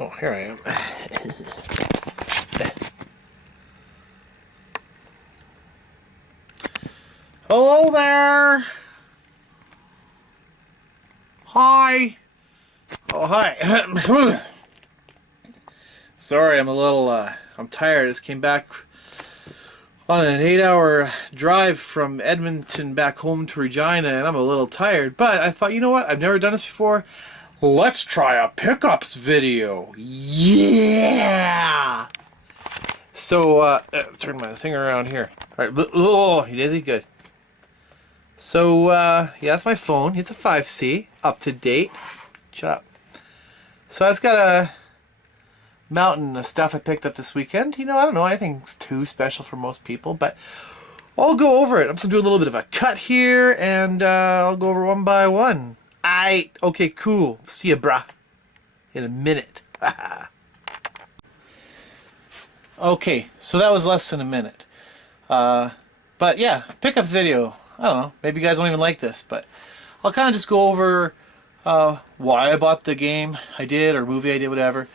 Oh, here I am. Hello there. Hi. Oh, hi. Sorry, I'm a little, I'm tired. I just came back on an 8-hour drive from Edmonton back home to Regina, and I'm a little tired. But I thought, you know what? I've never done this before. Let's try a pickups video. Yeah! So, turn my thing around here. All right. Oh, is he good? So, yeah, that's my phone. It's a 5C, up to date. Shut up. So I just got a mountain of stuff I picked up this weekend. You know, I don't know, anything's too special for most people, but I'll go over it. I'm just gonna do a little bit of a cut here, and I'll go over one by one. Okay, cool. See ya, brah. In a minute. Okay, so that was less than a minute. But yeah, pickups video. I don't know, maybe you guys don't even like this, but I'll kind of just go over why I bought the game I did, or movie I did, whatever,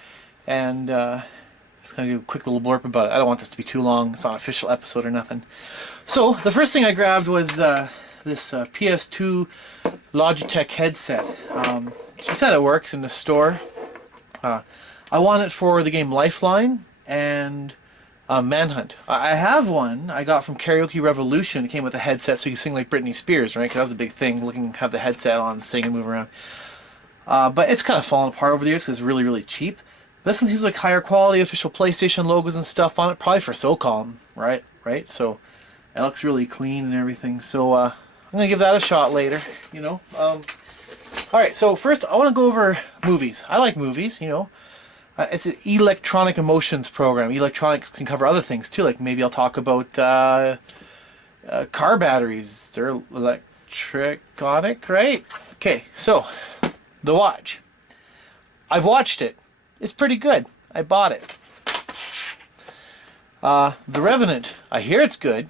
and just kind of do a quick little blurb about it. I don't want this to be too long. It's not an official episode or nothing. So the first thing I grabbed was this PS2 Logitech headset. She said it works in the store. I want it for the game Lifeline and Manhunt. I have one I got from Karaoke Revolution. It came with a headset so you can sing like Britney Spears, right? Because that was a big thing, have the headset on, sing and move around. But it's kind of fallen apart over the years because it's really, really cheap. This one seems like higher quality, official PlayStation logos and stuff on it, probably for SOCOM, right? So it looks really clean and everything. So I'm gonna give that a shot later, you know. All right, so first I want to go over movies. I like movies, you know. It's an electronic emotions program. Electronics can cover other things too, like maybe I'll talk about car batteries. They're electronic, right? Okay, so The Watch. I've watched it. It's pretty good. I bought it. The Revenant. I hear it's good.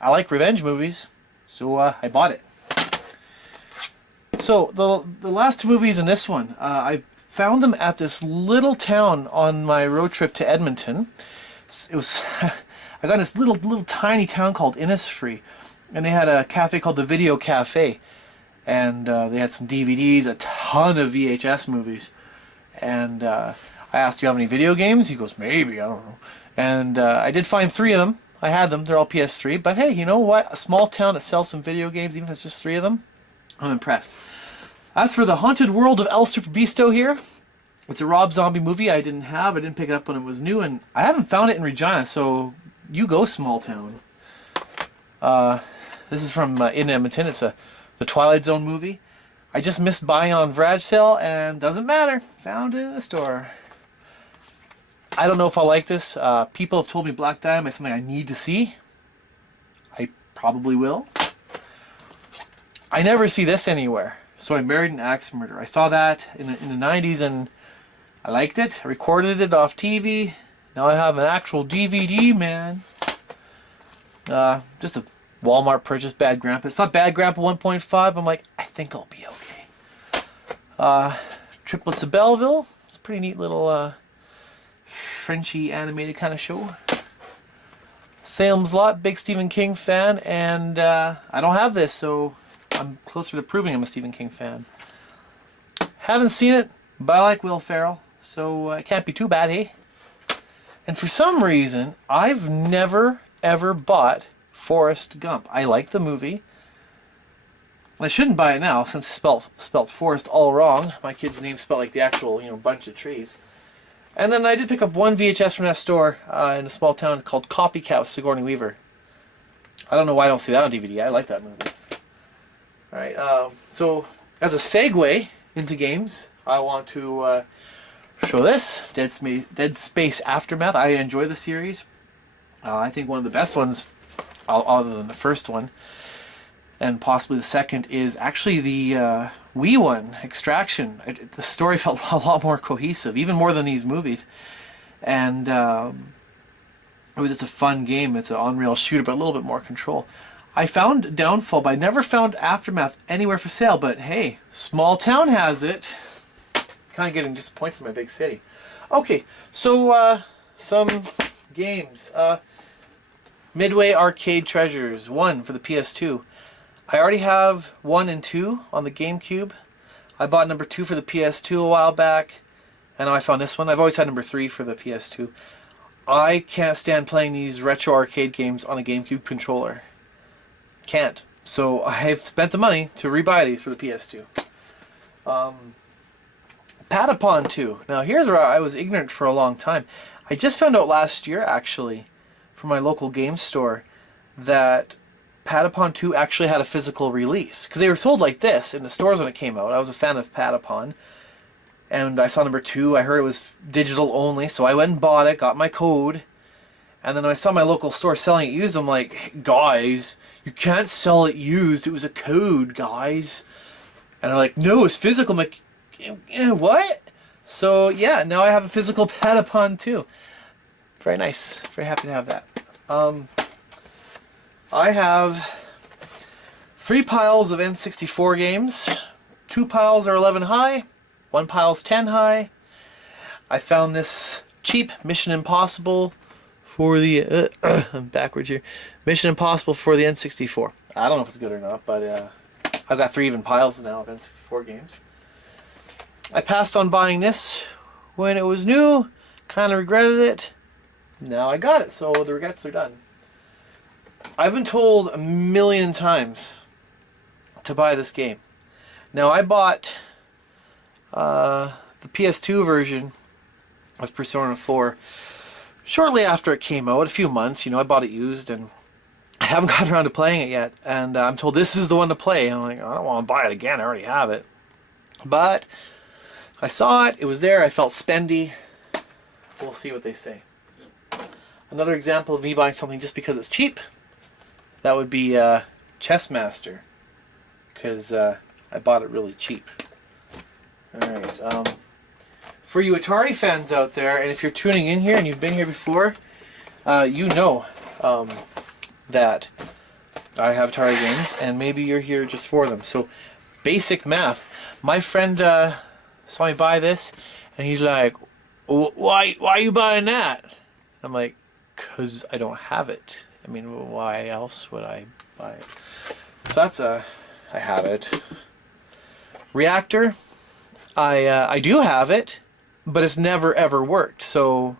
I like revenge movies, so I bought it. So the last two movies in this one, I found them at this little town on my road trip to Edmonton. It was I got in this little tiny town called Innisfree, and they had a cafe called the Video Cafe, and they had some DVDs, a ton of VHS movies, and I asked, "Do you have any video games?" He goes, "Maybe, I don't know." And I did find 3 of them. I had them. They're all PS3. But hey, you know what? A small town that sells some video games, even if it's just 3 of them, I'm impressed. As for The Haunted World of El Superbeasto here, it's a Rob Zombie movie I didn't have. I didn't pick it up when it was new, and I haven't found it in Regina, so you go, small town. This is from in Edmonton. It's the Twilight Zone movie. I just missed buying on Vraj sale, and doesn't matter. Found it in the store. I don't know if I'll like this. People have told me Black Diamond is something I need to see. I probably will. I never see this anywhere. So I Married an Axe Murderer. I saw that in the 90s and I liked it. I recorded it off TV. Now I have an actual DVD, man. Just a Walmart purchase, Bad Grandpa. It's not Bad Grandpa 1.5. I'm like, I think I'll be okay. Triplets of Belleville. It's a pretty neat little Frenchy animated kind of show. Salem's Lot, big Stephen King fan, and I don't have this, so I'm closer to proving I'm a Stephen King fan. Haven't seen it, but I like Will Ferrell, so it can't be too bad, hey? And for some reason, I've never, ever bought Forrest Gump. I like the movie. I shouldn't buy it now, since it's spelled Forrest all wrong. My kid's name's spelled like the actual, bunch of trees. And then I did pick up one VHS from that store in a small town called Copycat with Sigourney Weaver. I don't know why I don't see that on DVD. I like that movie. Alright, so as a segue into games, I want to show this, Dead Space Aftermath. I enjoy the series. I think one of the best ones, other than the first one, and possibly the second, is actually the Wii one, Extraction. The story felt a lot more cohesive, even more than these movies. And it was just a fun game. It's an on-rail shooter, but a little bit more control. I found Downfall, but I never found Aftermath anywhere for sale. But hey, small town has it. Kind of getting disappointed in my big city. Okay, so some games. Midway Arcade Treasures 1 for the PS2. I already have 1 and 2 on the GameCube. I bought number 2 for the PS2 a while back, and now I found this one. I've always had number 3 for the PS2. I can't stand playing these retro arcade games on a GameCube controller. Can't. So I've spent the money to rebuy these for the PS2. Patapon 2. Now here's where I was ignorant for a long time. I just found out last year, actually, from my local game store, that Patapon 2 actually had a physical release. Because they were sold like this in the stores when it came out. I was a fan of Patapon. And I saw number 2. I heard it was digital only, so I went and bought it, got my code. And then when I saw my local store selling it used, I'm like, hey, guys, you can't sell it used. It was a code, guys. And they're like, no, it's physical. I'm like, what? So yeah, now I have a physical Patapon 2. Very nice. Very happy to have that. I have 3 piles of N64 games. 2 piles are 11 high. 1 pile's 10 high. I found this cheap Mission Impossible for the I'm backwards here. Mission Impossible for the N64. I don't know if it's good or not, but I've got 3 even piles now of N64 games. I passed on buying this when it was new. Kind of regretted it. Now I got it, so the regrets are done. I've been told a million times to buy this game. Now I bought the PS2 version of Persona 4 shortly after it came out, a few months. You know, I bought it used and I haven't gotten around to playing it yet. And I'm told this is the one to play. And I'm like, I don't want to buy it again. I already have it. But I saw it. It was there. I felt spendy. We'll see what they say. Another example of me buying something just because it's cheap, that would be Chess Master. Because I bought it really cheap. Alright. For you Atari fans out there, and if you're tuning in here and you've been here before, you know that I have Atari games, and maybe you're here just for them. So, basic math. My friend saw me buy this, and he's like, why are you buying that? I'm like, because I don't have it. I mean, why else would I buy it? So that's I have it. Reactor, I do have it, but it's never ever worked. So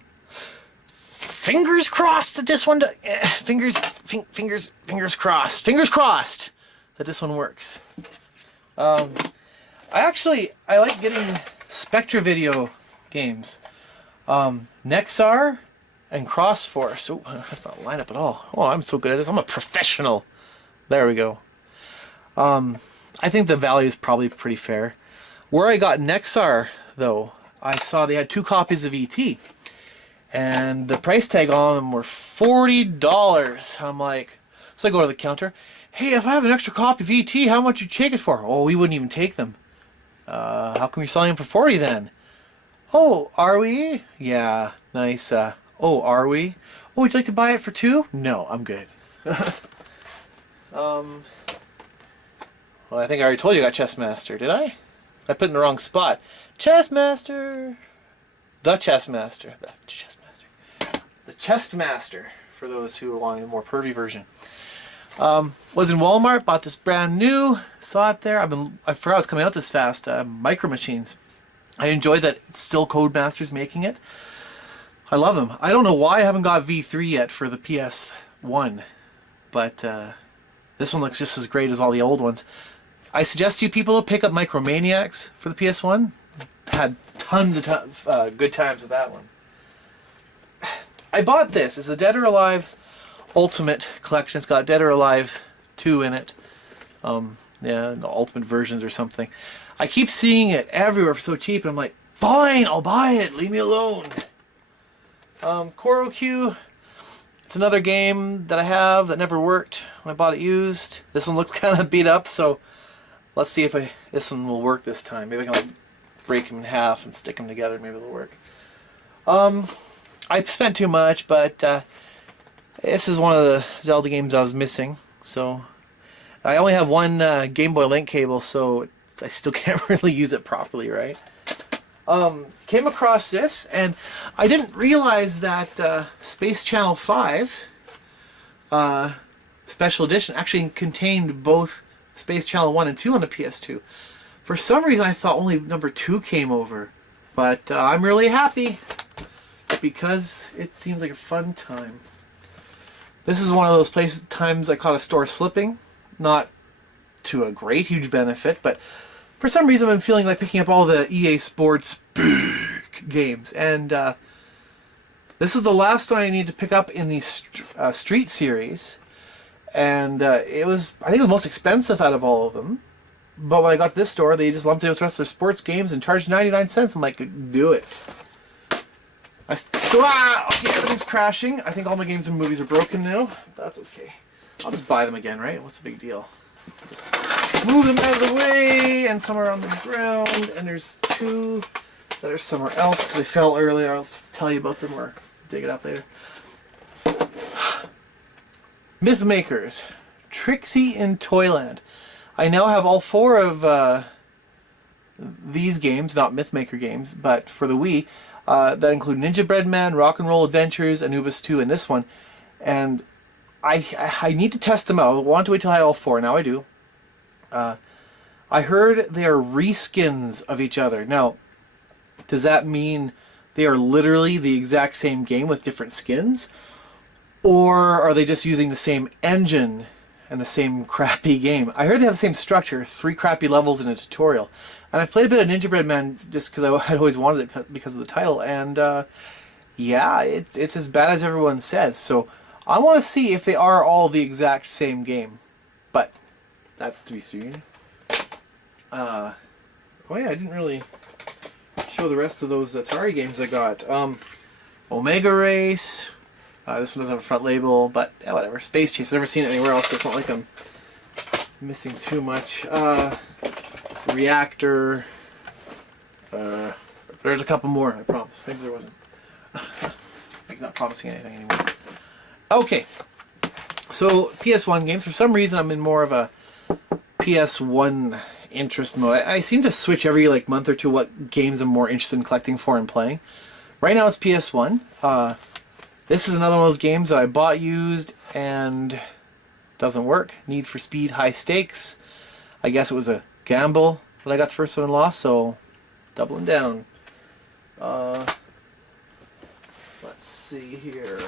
fingers crossed that this one, fingers crossed that this one works. I like getting Spectra Video games. Nexar and Crossforce. Oh, that's not line up at all. Oh, I'm so good at this. I'm a professional. There we go. I think the value is probably pretty fair. Where I got Nexar, though, I saw they had 2 copies of ET. And the price tag on them were $40. I'm like, so I go to the counter. Hey, if I have an extra copy of ET, how much would you take it for? Oh, we wouldn't even take them. How come you're selling them for 40 then? Oh, are we? Yeah, nice. Oh, are we? Oh, would you like to buy it for 2? No, I'm good. Well, I think I already told you I got Chess Master, did I? I put it in the wrong spot. Chess Master. The Chess Master. The Chess Master. The Chess Master, for those who want a more pervy version. Was in Walmart, bought this brand new, saw it there. I forgot it was coming out this fast. Micro Machines. I enjoy that it's still Codemasters making it. I love them. I don't know why I haven't got V3 yet for the PS1, but this one looks just as great as all the old ones. I suggest to you people to pick up Micromaniacs for the PS1. Had tons of good times with that one. I bought this. It's the Dead or Alive Ultimate Collection. It's got Dead or Alive 2 in it. Yeah, the Ultimate versions or something. I keep seeing it everywhere for so cheap, and I'm like, fine, I'll buy it. Leave me alone. KoroQ. It's another game that I have that never worked when I bought it used. This one looks kind of beat up, so let's see if this one will work this time. Maybe I can like break them in half and stick them together. Maybe it'll work. I spent too much, but this is one of the Zelda games I was missing. So I only have one Game Boy Link cable, so I still can't really use it properly, right? Came across this, and I didn't realize that Space Channel 5 Special Edition actually contained both Space Channel 1 and 2 on the PS2. For some reason I thought only number 2 came over, but I'm really happy because it seems like a fun time. This is one of those times I caught a store slipping, not to a great huge benefit, but for some reason I'm feeling like picking up all the EA Sports big games, and this is the last one I need to pick up in the Street series, and I think it was the most expensive out of all of them. But when I got to this store, they just lumped it with the rest of their sports games and charged 99 cents. I'm like, do it. Okay, everything's crashing. I think all my games and movies are broken now. That's okay. I'll just buy them again, right? What's the big deal? Just move them out of the way, and some are on the ground, and there's 2 that are somewhere else because they fell earlier. I'll tell you about them or dig it up later. Mythmakers, Trixie in Toyland. I now have all 4 of these games, not Mythmaker games, but for the Wii, that include Ninja Breadman, Rock and Roll Adventures, Anubis 2, and this one. And I need to test them out. I wanted to wait till I had all 4. Now I do. I heard they are reskins of each other. Now, does that mean they are literally the exact same game with different skins? Or are they just using the same engine and the same crappy game? I heard they have the same structure, 3 crappy levels in a tutorial. And I've played a bit of Ninja Breadman just because I had always wanted it because of the title. And yeah, it's as bad as everyone says. So I want to see if they are all the exact same game. But that's to be seen. Oh yeah, I didn't really show the rest of those Atari games I got. Omega Race. This one doesn't have a front label, but yeah, whatever. Space Chase. I've never seen it anywhere else, so it's not like I'm missing too much. Reactor. There's a couple more, I promise. Maybe there wasn't. I'm not promising anything anymore. Okay. So, PS1 games. For some reason, I'm in more of a PS1 interest mode. I seem to switch every month or two what games I'm more interested in collecting for and playing. Right now, it's PS1. This is another one of those games that I bought used and doesn't work. Need for Speed High Stakes. I guess it was a gamble that I got the first one and lost, so doubling down. Let's see here.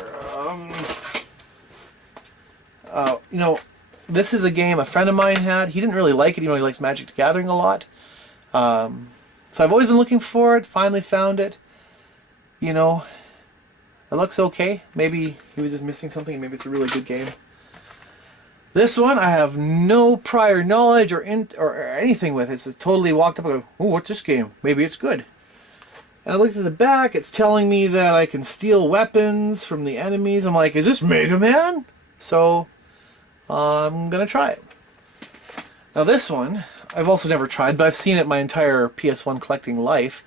You know, this is a game a friend of mine had. He didn't really like it, he likes Magic the Gathering a lot. So I've always been looking for it, finally found it. You know, it looks okay. Maybe he was just missing something, maybe it's a really good game. This one, I have no prior knowledge or anything with it. It's totally walked up and go, oh, what's this game? Maybe it's good. And I looked at the back, it's telling me that I can steal weapons from the enemies. I'm like, is this Mega Man? So, I'm gonna try it. Now this one, I've also never tried, but I've seen it my entire PS1 collecting life.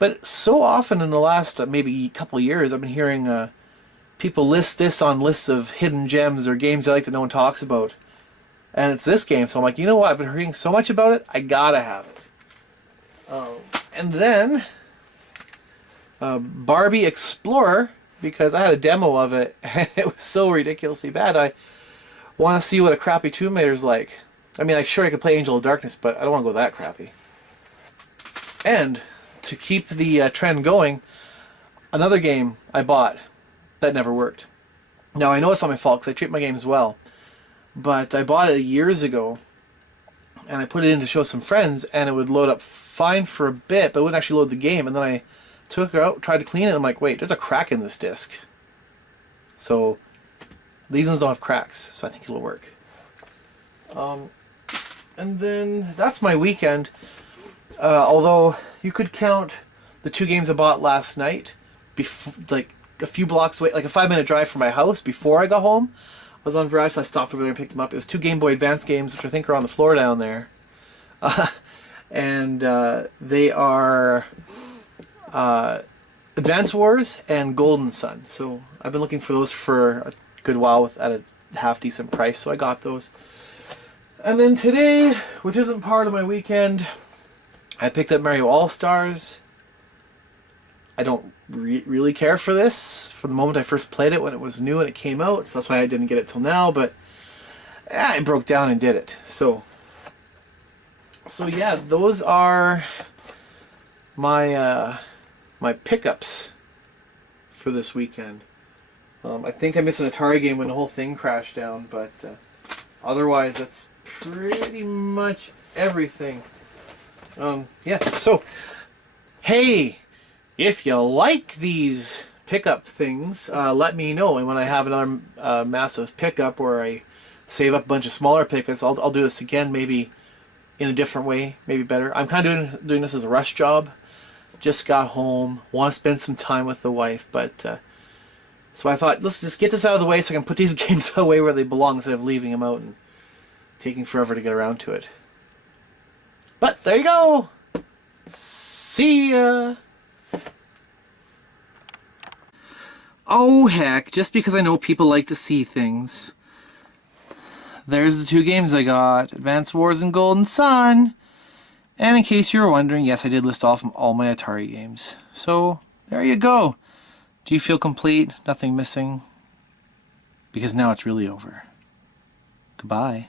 But so often in the last maybe couple years, I've been hearing people list this on lists of hidden gems or games they like that no one talks about. And it's this game, so I'm like, you know what? I've been hearing so much about it, I gotta have it. And then Barbie Explorer, because I had a demo of it, and it was so ridiculously bad. I want to see what a crappy Tomb Raider's like. I mean, sure I could play Angel of Darkness, but I don't want to go that crappy. And to keep the trend going, another game I bought that never worked. Now I know it's not my fault because I treat my games well, but I bought it years ago and I put it in to show some friends and it would load up fine for a bit, but it wouldn't actually load the game. And then I took it out, tried to clean it, and I'm like, wait, there's a crack in this disc. So these ones don't have cracks, so I think it'll work. And then that's my weekend. Although you could count the 2 games I bought last night, like a few blocks away, like a 5-minute drive from my house before I got home. I was on Verizon, so I stopped over there and picked them up. It was 2 Game Boy Advance games, which I think are on the floor down there. And they are Advance Wars and Golden Sun. So I've been looking for those for a good while at a half-decent price, so I got those. And then today, which isn't part of my weekend, I picked up Mario All-Stars I don't really care for this from the moment I first played it when it was new and it came out, so that's why I didn't get it till now, but I broke down and did it. So yeah, those are my my pickups for this weekend. I think I missed an Atari game when the whole thing crashed down, but otherwise that's pretty much everything. Yeah, so hey, if you like these pickup things, let me know, and when I have another massive pickup where I save up a bunch of smaller pickups, I'll do this again, maybe in a different way, maybe better. I'm kind of doing this as a rush job. Just got home, want to spend some time with the wife, but so I thought, let's just get this out of the way so I can put these games away where they belong instead of leaving them out and taking forever to get around to it. But there you go. See ya. Oh heck, just because I know people like to see things. There's the 2 games I got, Advance Wars and Golden Sun. And in case you were wondering, yes, I did list off all my Atari games. So, there you go. Do you feel complete? Nothing missing? Because now it's really over. Goodbye.